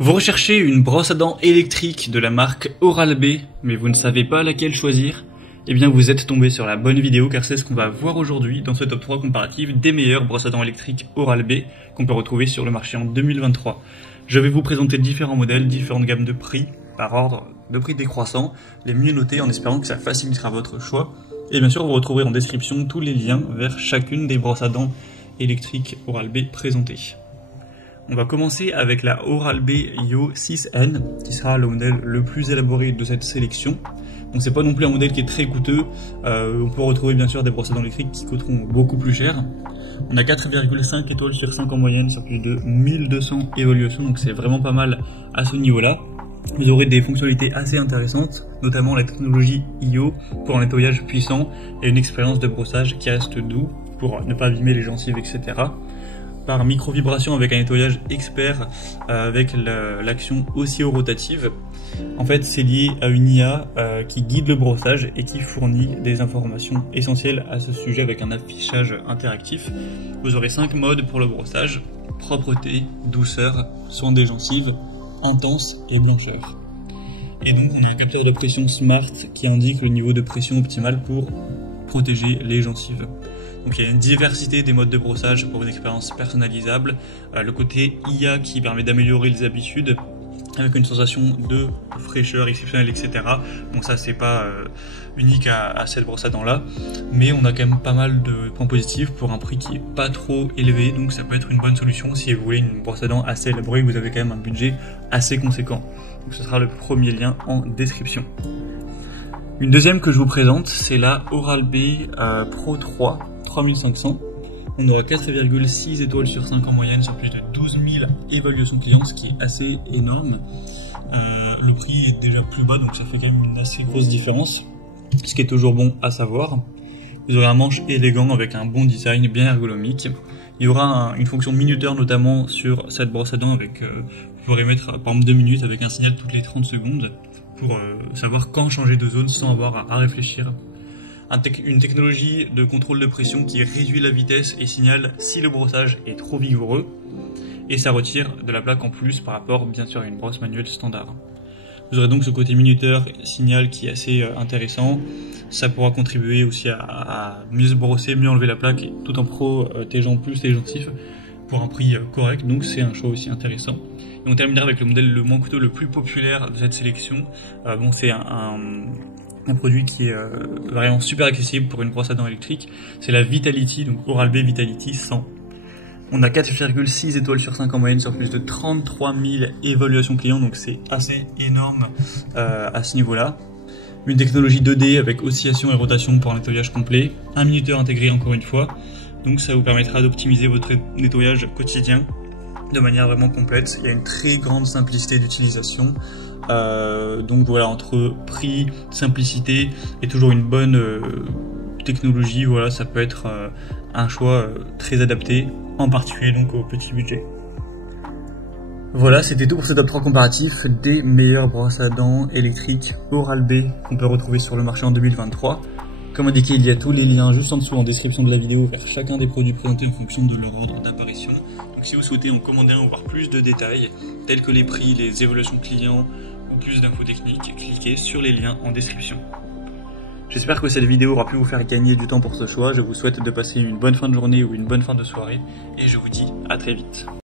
Vous recherchez une brosse à dents électrique de la marque Oral-B, mais vous ne savez pas laquelle choisir? Eh bien vous êtes tombé sur la bonne vidéo car c'est ce qu'on va voir aujourd'hui dans ce top 3 comparatif des meilleures brosses à dents électriques Oral-B qu'on peut retrouver sur le marché en 2023. Je vais vous présenter différents modèles, différentes gammes de prix, par ordre de prix décroissant, les mieux notés en espérant que ça facilitera votre choix. Et bien sûr vous retrouverez en description tous les liens vers chacune des brosses à dents électriques Oral-B présentées. On va commencer avec la Oral-B Yo 6N, qui sera le modèle le plus élaboré de cette sélection. Donc c'est pas non plus un modèle qui est très coûteux, on peut retrouver bien sûr des brosses à dents électriques qui coûteront beaucoup plus cher. On a 4,5 étoiles sur 5 en moyenne sur plus de 1200 évaluations, donc c'est vraiment pas mal à ce niveau-là. Vous aurez des fonctionnalités assez intéressantes, notamment la technologie Yo pour un nettoyage puissant et une expérience de brossage qui reste doux pour ne pas abîmer les gencives, etc. Par micro-vibration avec un nettoyage expert avec l'action oscillo-rotative. En fait, c'est lié à une IA qui guide le brossage et qui fournit des informations essentielles à ce sujet avec un affichage interactif. Vous aurez 5 modes pour le brossage: propreté, douceur, soin des gencives, intense et blancheur. Et donc on a un capteur de pression smart qui indique le niveau de pression optimal pour protéger les gencives. Donc il y a une diversité des modes de brossage pour une expérience personnalisable. Le côté IA qui permet d'améliorer les habitudes avec une sensation de fraîcheur exceptionnelle, etc. Donc ça c'est pas unique à cette brosse à dents là, mais on a quand même pas mal de points positifs pour un prix qui est pas trop élevé, donc ça peut être une bonne solution si vous voulez une brosse à dents assez élaborée et que vous avez quand même un budget assez conséquent. Donc ce sera le premier lien en description. Une deuxième que je vous présente, c'est la Oral-B Pro 3 3500. On aura 4,6 étoiles sur 5 en moyenne sur plus de 12 000 évaluations clients, ce qui est assez énorme. Le prix est déjà plus bas, donc ça fait quand même une assez grosse différence, ce qui est toujours bon à savoir. Vous aurez un manche élégant avec un bon design bien ergonomique. Il y aura une fonction minuteur notamment sur cette brosse à dents avec, vous pourrez mettre par exemple 2 minutes avec un signal toutes les 30 secondes pour savoir quand changer de zone sans avoir à réfléchir. Une technologie de contrôle de pression qui réduit la vitesse et signale si le brossage est trop vigoureux, et ça retire de la plaque en plus par rapport bien sûr à une brosse manuelle standard. Vous aurez donc ce côté minuteur signal qui est assez intéressant. Ça pourra contribuer aussi à mieux se brosser, mieux enlever la plaque tout en protégeant plus les gencives pour un prix correct, donc c'est un choix aussi intéressant. Et on terminera avec le modèle le moins coûteux, le plus populaire de cette sélection. Bon, c'est un produit qui est vraiment super accessible pour une brosse à dents électrique, c'est la Vitality, donc Oral-B Vitality 100. On a 4,6 étoiles sur 5 en moyenne sur plus de 33 000 évaluations clients, donc c'est assez énorme à ce niveau-là. Une technologie 2D avec oscillation et rotation pour un nettoyage complet, un minuteur intégré encore une fois, donc ça vous permettra d'optimiser votre nettoyage quotidien de manière vraiment complète. Il y a une très grande simplicité d'utilisation. Donc voilà, entre prix, simplicité et toujours une bonne technologie, voilà, ça peut être un choix très adapté, en particulier donc au petit budget. Voilà, c'était tout pour ce top 3 comparatif des meilleures brosses à dents électriques Oral-B qu'on peut retrouver sur le marché en 2023. Comme indiqué, il y a tous les liens juste en dessous en description de la vidéo vers chacun des produits présentés en fonction de leur ordre d'apparition. Donc si vous souhaitez en commander un ou voir plus de détails, tels que les prix, les évaluations clients ou plus d'infos techniques, cliquez sur les liens en description. J'espère que cette vidéo aura pu vous faire gagner du temps pour ce choix. Je vous souhaite de passer une bonne fin de journée ou une bonne fin de soirée et je vous dis à très vite.